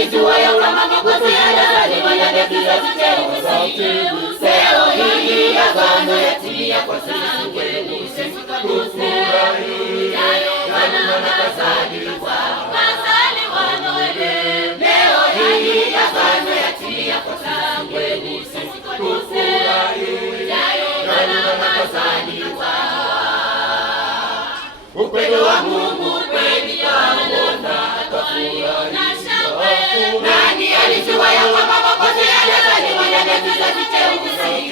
alijua ya kama Mwokozi atazaliwa ndani ya kizazi cheusi. Leo hii agano yatimia kwa sisi weusi, tukafurahi yayo Bwana kazaliwa, kazaliwa Noeli. Leo hii agano yatimia kwa sisi weusi, tukafurahi yayo Bwana kazaliwa. Upendo wa Mungu kweli twaona, twafurahi nani alijua ya kwamba Mwokozi atazaliwa ndani ya kizazi cheusi.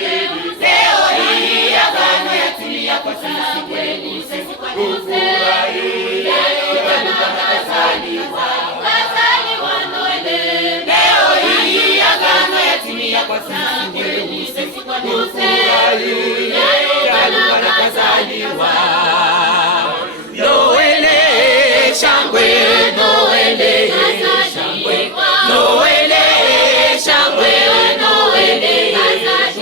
Leo hii agano yatimia kwa sisi weusi, tukafurahi yayo Bwana kazaliwa, kazaliwa Noeli. Leo hii agano yatimia kwa sisi weusi, tukafurahi yayo Bwana kazaliwa. Noeli, shangwe, Noeli, shangwe, Noeli, shangwe, Noeli.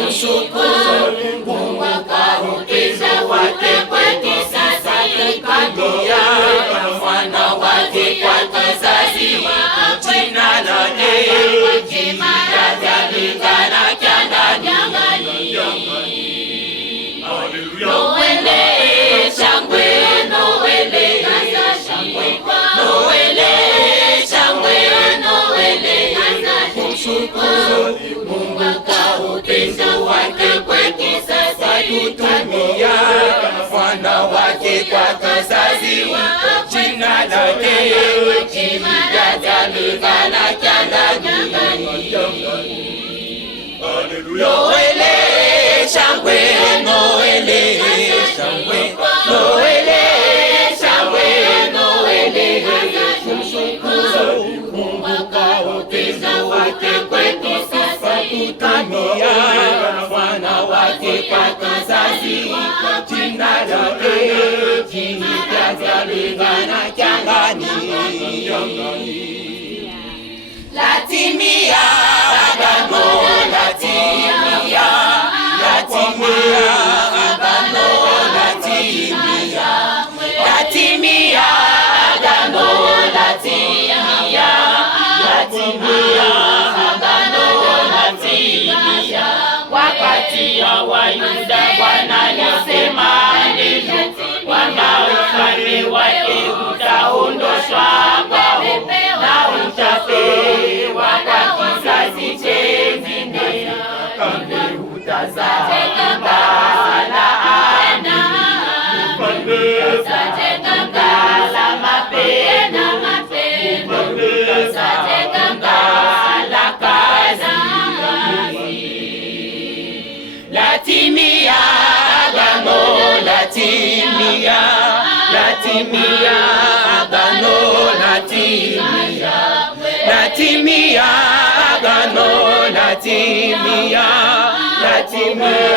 Mshukuru Mungu kwa upendo wake kwetu sisi, kamia mwana wake kwa kizazi, jina lake litalingana kiangani. Noeli, shangwe, Noeli, shangwe, Noeli, shangwe, Noeli. Kumshukuru Mungu kwa upendo wake kwetu sasa, tutumia mwana wake kwa kizazi, jina lake litalingana kiangani. Noeli, shangwe, Noeli, shangwe, Noeli, shangwe, Noeli. Kumshukuru Mungu kwa upendo wake kwetu sasa, tutamia mwana wake kwa kizazi, jina lake litalingana kiangani. Latimia agano, latimia, latimia agano, latimia, latimia agano, latimia, latimia agano, latimia. Wakati ya Wayuda Bwana alisema neno kwamba ufalme wake utaondoshwa kwao na utapewa kwa kizazi chengine, kamwe utazaa laana, utajenga ngala mapena, utajenga ngala kazi. Latimia agano, latimia, latimia agano, latimia, latimia agano, latimia, latimia